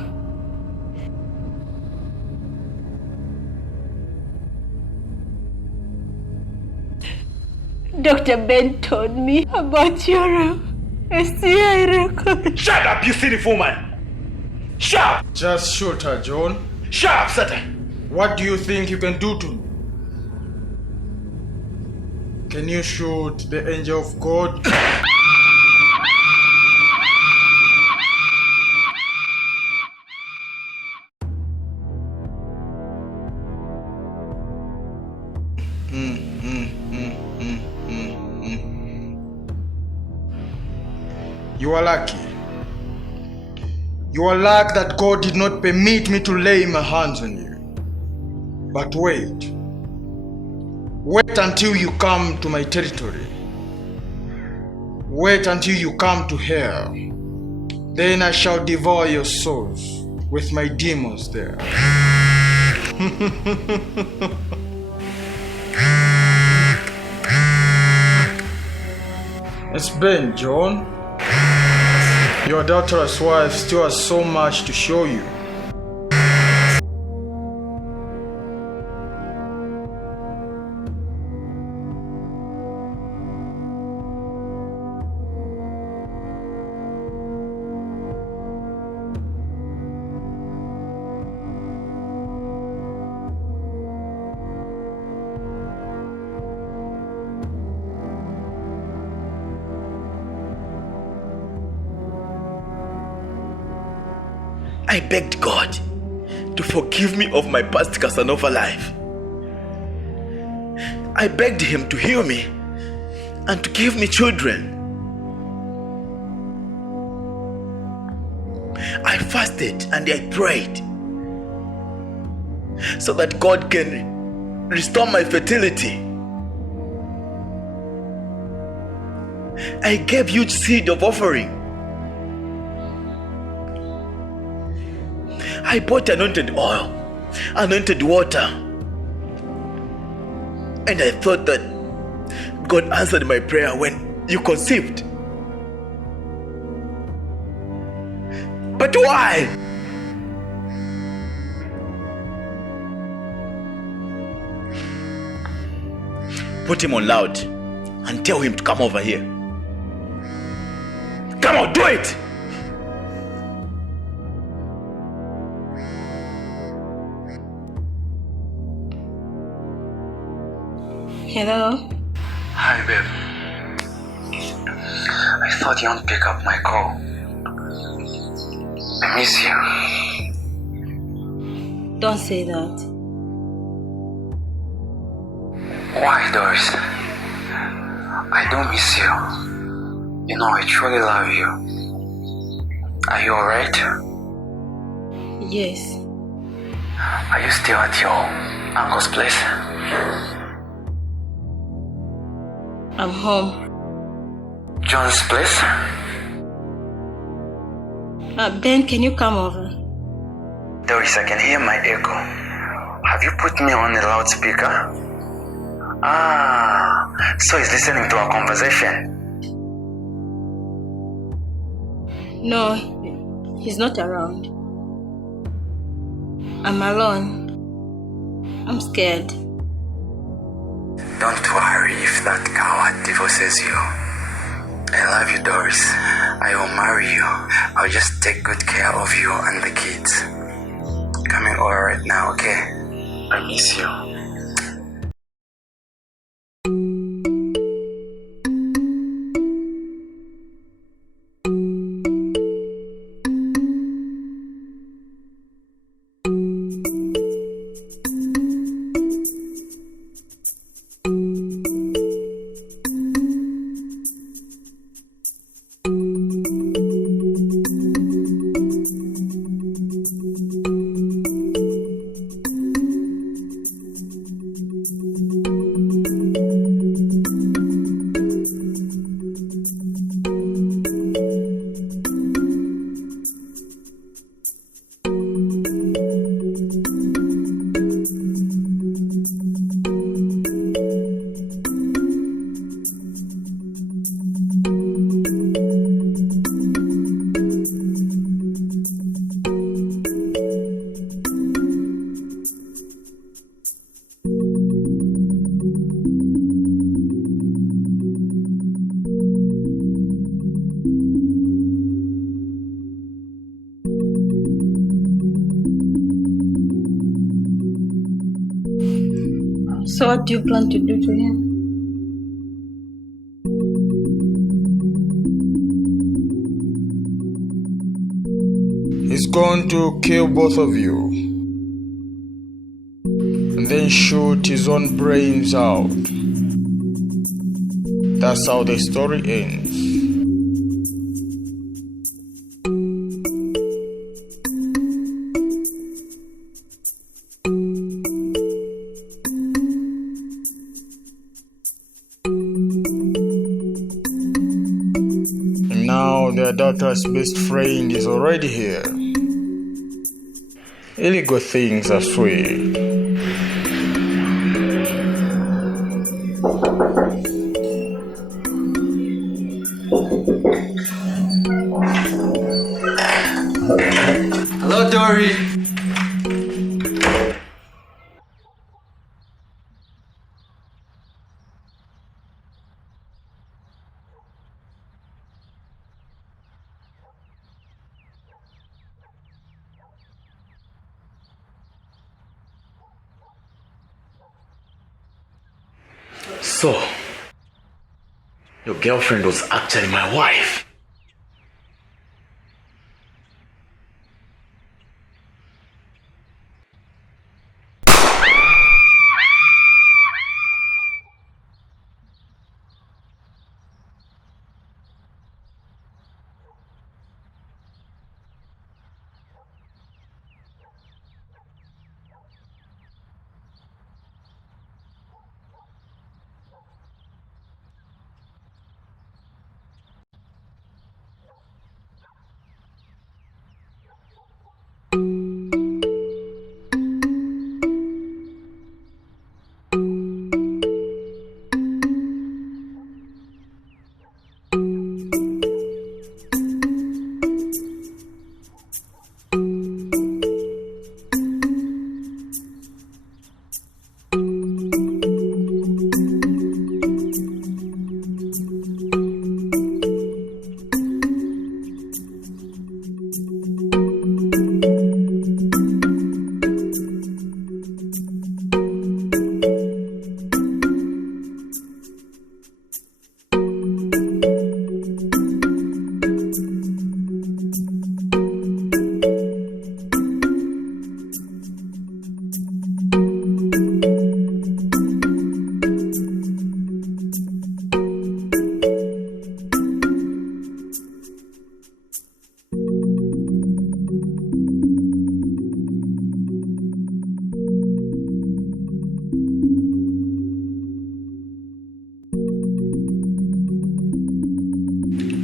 Dr. Ben told me about your STI record. Shut up, you silly woman! Shut up! Just shoot her, John. Shut up, Satan! What do you think you can do to me? Can you shoot the angel of God? You are lucky. You are lucky that God did not permit me to lay my hands on you. But wait. Wait until you come to my territory. Wait until you come to hell. Then I shall devour your souls with my demons there. It's Ben, John. Your adulterous wife still has so much to show you. I begged God to forgive me of my past Casanova life. I begged him to heal me and to give me children. I fasted and I prayed so that God can restore my fertility. I gave huge seed of offering. I bought anointed oil, anointed water, and I thought that God answered my prayer when you conceived. But why? Put him on loud and tell him to come over here. Come on, do it! Hello? Hi, babe. I thought you won't pick up my call. I miss you. Don't say that. Why, Doris? I don't miss you. You know I truly love you. Are you alright? Yes. Are you still at your uncle's place? I'm home. John's place? Ben, can you come over? Doris, I can hear my echo. Have you put me on the loudspeaker? So he's listening to our conversation. No, he's not around. I'm alone. I'm scared. Don't worry if that coward divorces you. I love you, Doris. I will marry you. I'll just take good care of you and the kids. Coming over right now, okay? I miss you. So what do you plan to do to him? He's going to kill both of you and then shoot his own brains out. That's how the story ends. And now their daughter's best friend is already here. Illegal things are sweet. Hello, Dory. So, your girlfriend was actually my wife.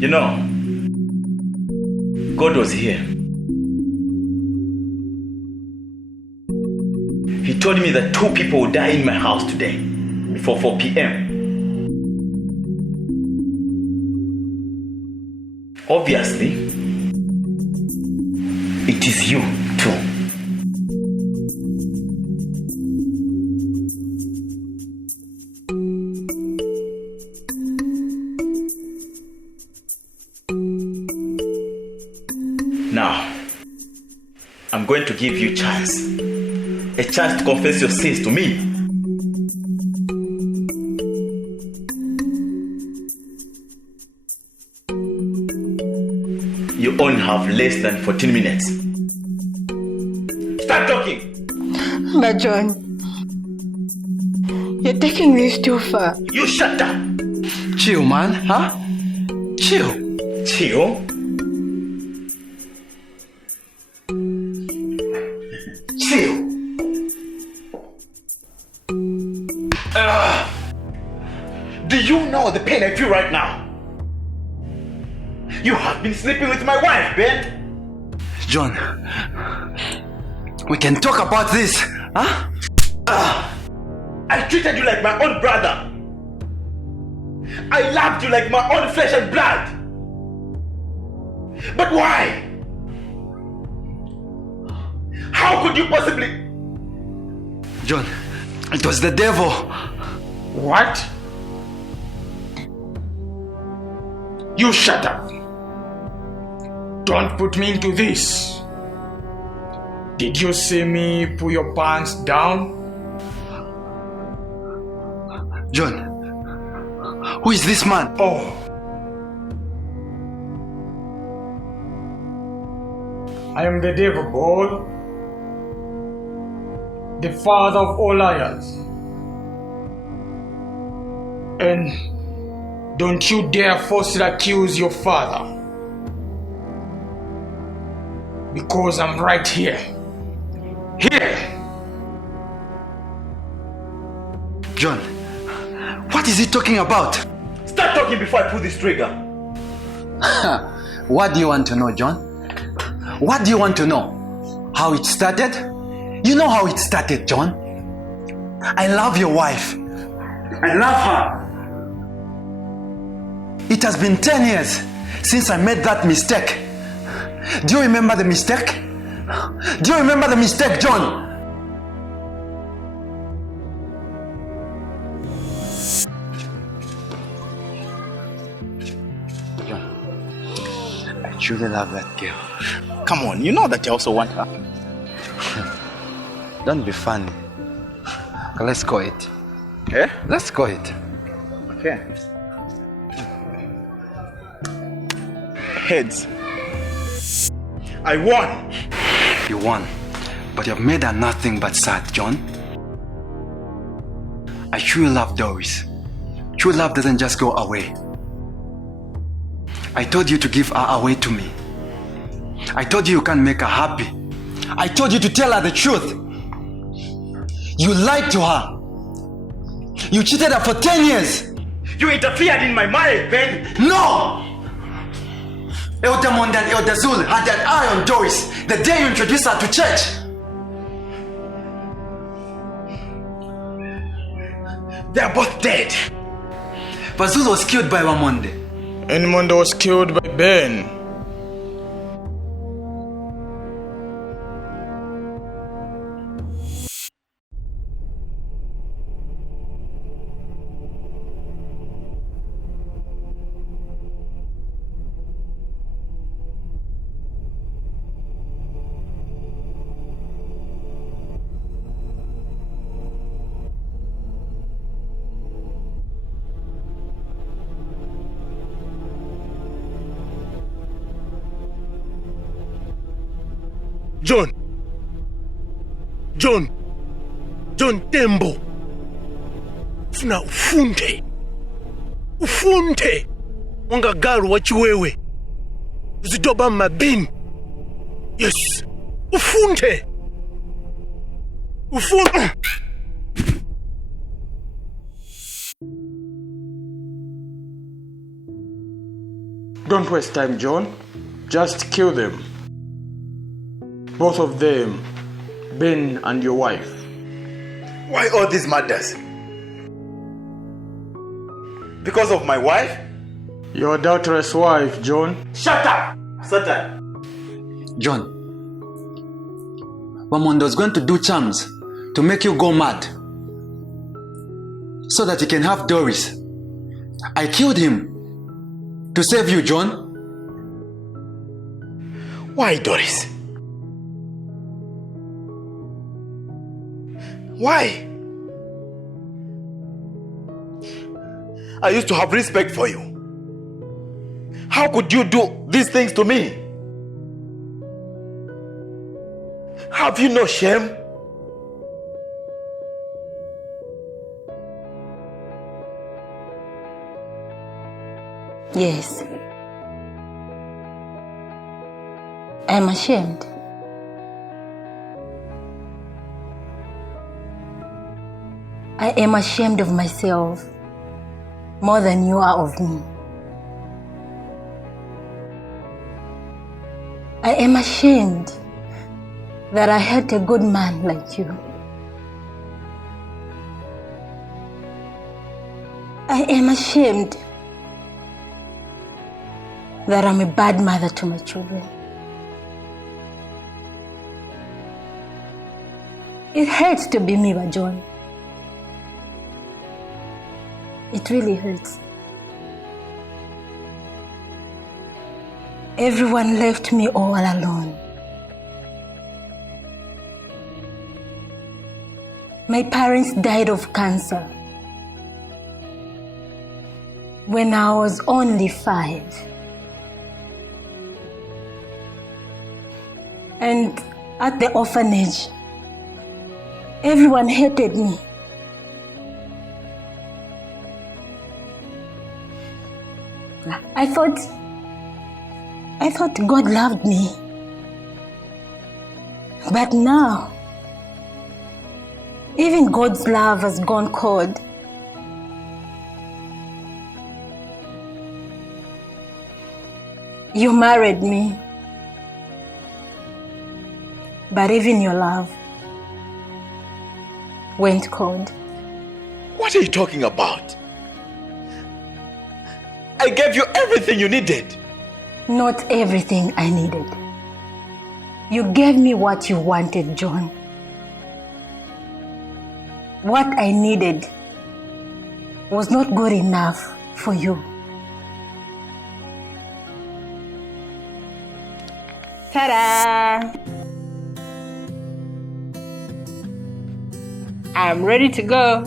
You know, God was here. He told me that 2 people would die in my house today before 4 p.m. Obviously, it is you too. Now, I'm going to give you a chance to confess your sins to me. You only have less than 14 minutes. Start talking! But John, you're taking this too far. You shut up! Chill, man, huh? Chill. Chill? Chill. Do you know the pain I feel right now? You have been sleeping with my wife, Ben. John, we can talk about this, huh? I treated you like my own brother. I loved you like my own flesh and blood. But why? How could you possibly... John, it was the devil. What? You shut up. Don't put me into this. Did you see me pull your pants down? John, who is this man? Oh. I am the devil, boy. The father of all liars. And don't you dare falsely accuse your father. Because I'm right here. Here! John, what is he talking about? Start talking before I pull this trigger. What do you want to know, John? What do you want to know? How it started? You know how it started, John. I love your wife. I love her. It has been 10 years since I made that mistake. Do you remember the mistake? Do you remember the mistake, John? John, I truly love that girl. Come on, you know that I also want her. Don't be funny. Okay, let's go it. Eh? Let's go it. Okay. Heads. I won. You won, but you've made her nothing but sad, John. I truly love Doris. True love doesn't just go away. I told you to give her away to me. I told you can't make her happy. I told you to tell her the truth. You lied to her. You cheated her for 10 years. You interfered in my marriage, Ben. No! Elder Monde and Elder Zul had an eye on Doris the day you introduced her to church. They are both dead. But Zul was killed by Wamonde. And Monde was killed by Ben. John Tembo, funa ufunde wanga galu wachiwewe uzidoba mabini. Yes, ufunde. Don't waste time, John. Just kill them. Both of them, Ben and your wife. Why all these murders? Because of my wife? Your adulterous wife, John. Shut up, Satan! John, Wamondo's going to do charms to make you go mad so that he can have Doris. I killed him to save you, John. Why, Doris? Why? I used to have respect for you. How could you do these things to me? Have you no shame? Yes. I'm ashamed. I am ashamed of myself more than you are of me. I am ashamed that I had a good man like you. I am ashamed that I'm a bad mother to my children. It hurts to be me, John. It really hurts. Everyone left me all alone. My parents died of cancer when I was only 5. And at the orphanage, everyone hated me. I thought God loved me. But now, even God's love has gone cold. You married me, but even your love went cold. What are you talking about? I gave you everything you needed. Not everything I needed. You gave me what you wanted, John. What I needed was not good enough for you. Ta-da! I'm ready to go.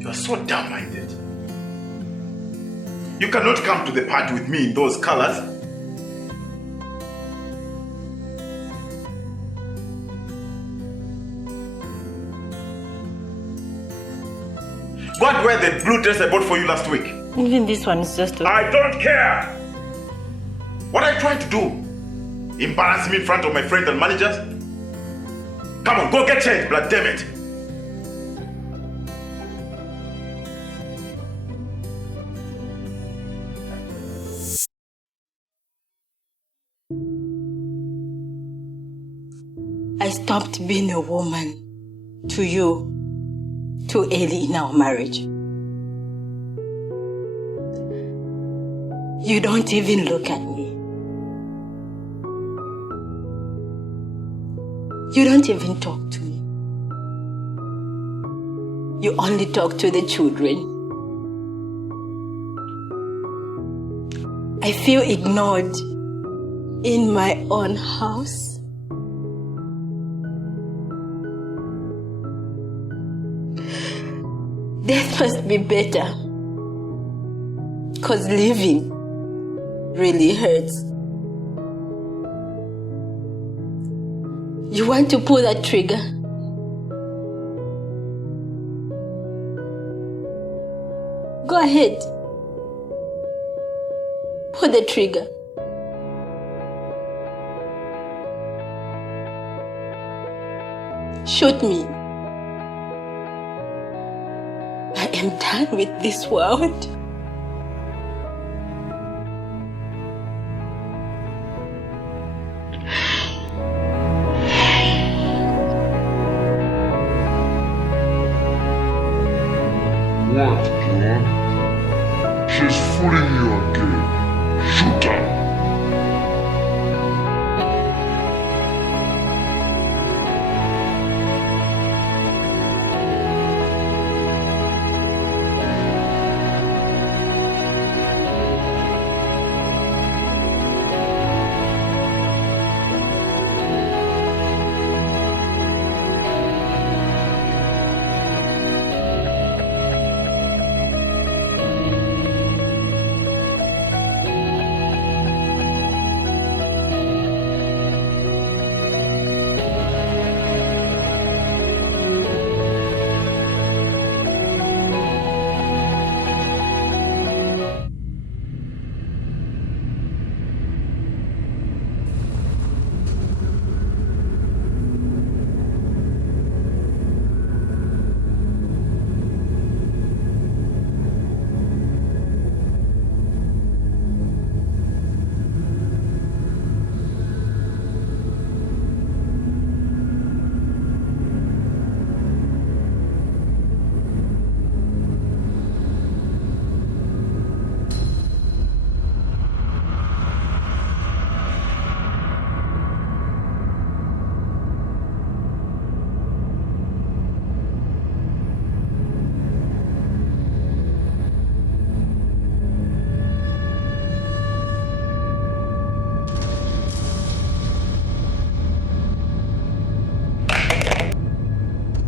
You are so dumb-minded. You cannot come to the party with me in those colors. Go and wear the blue dress I bought for you last week. Even this one is just... I don't care! What are you trying to do? Embarrass me in front of my friends and managers? Come on, go get changed, blood damn it! I stopped being a woman to you too early in our marriage. You don't even look at me. You don't even talk to me. You only talk to the children. I feel ignored in my own house. Death must be better, 'cause living really hurts. You want to pull that trigger? Go ahead. Pull the trigger. Shoot me. I am done with this world. What, John? She's fooling you again. Shoot her.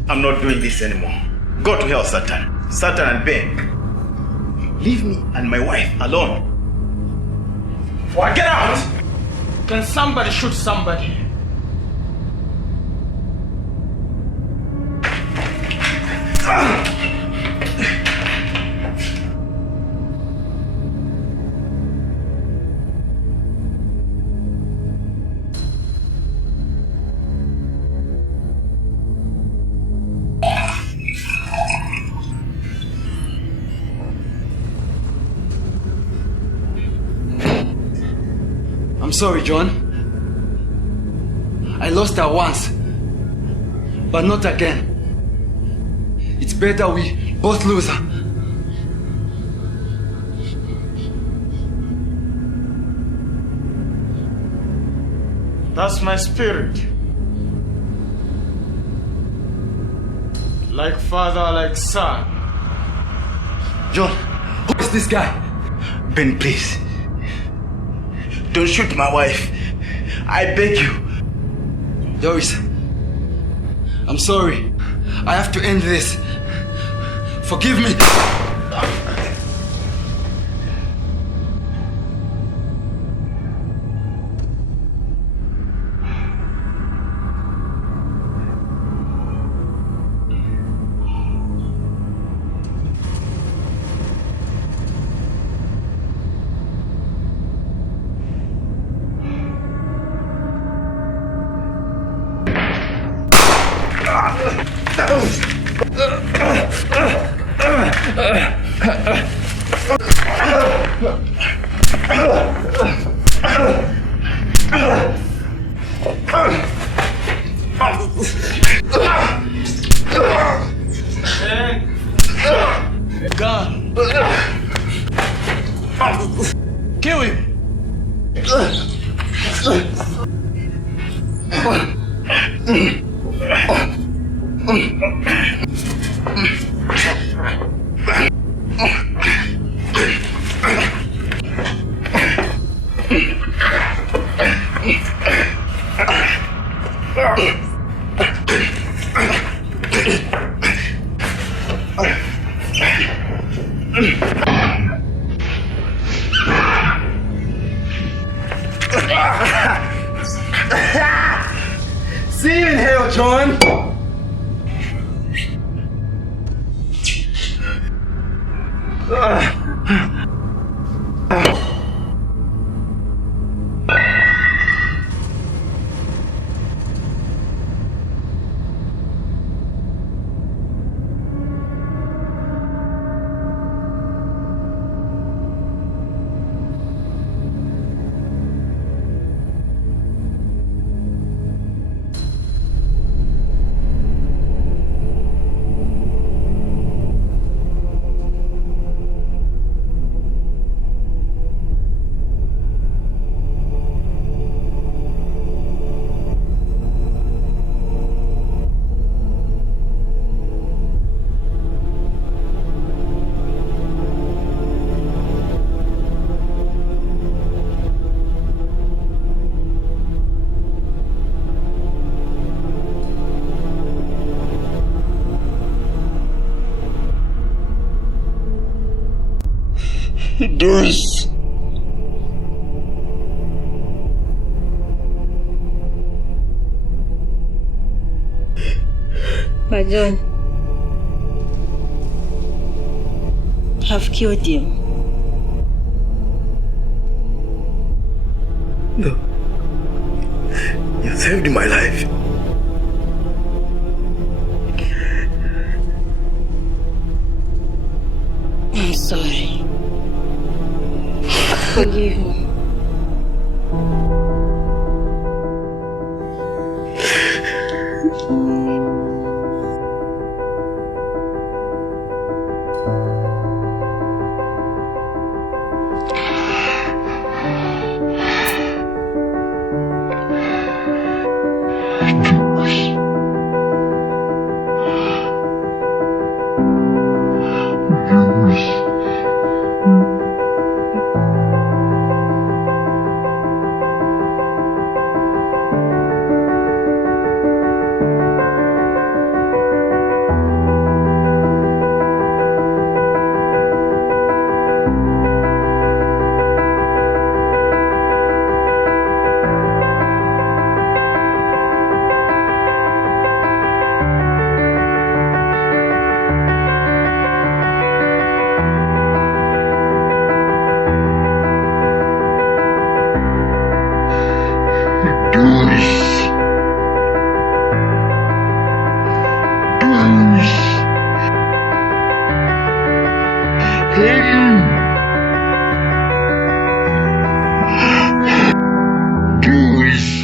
I'm not doing this anymore. Go to hell, Satan. Satan and beg. Leave me and my wife alone. Or get out! Can somebody shoot somebody? I'm sorry, John. I lost her once, but not again. It's better we both lose her. That's my spirit. Like father, like son. John, who is this guy? Ben, please. Don't shoot my wife. I beg you. Doris, I'm sorry. I have to end this. Forgive me. Gun. Kill him. See you in hell, John. Doris. Majon, have killed him. No. You saved my life. I'm sorry. Forgive me. Doris.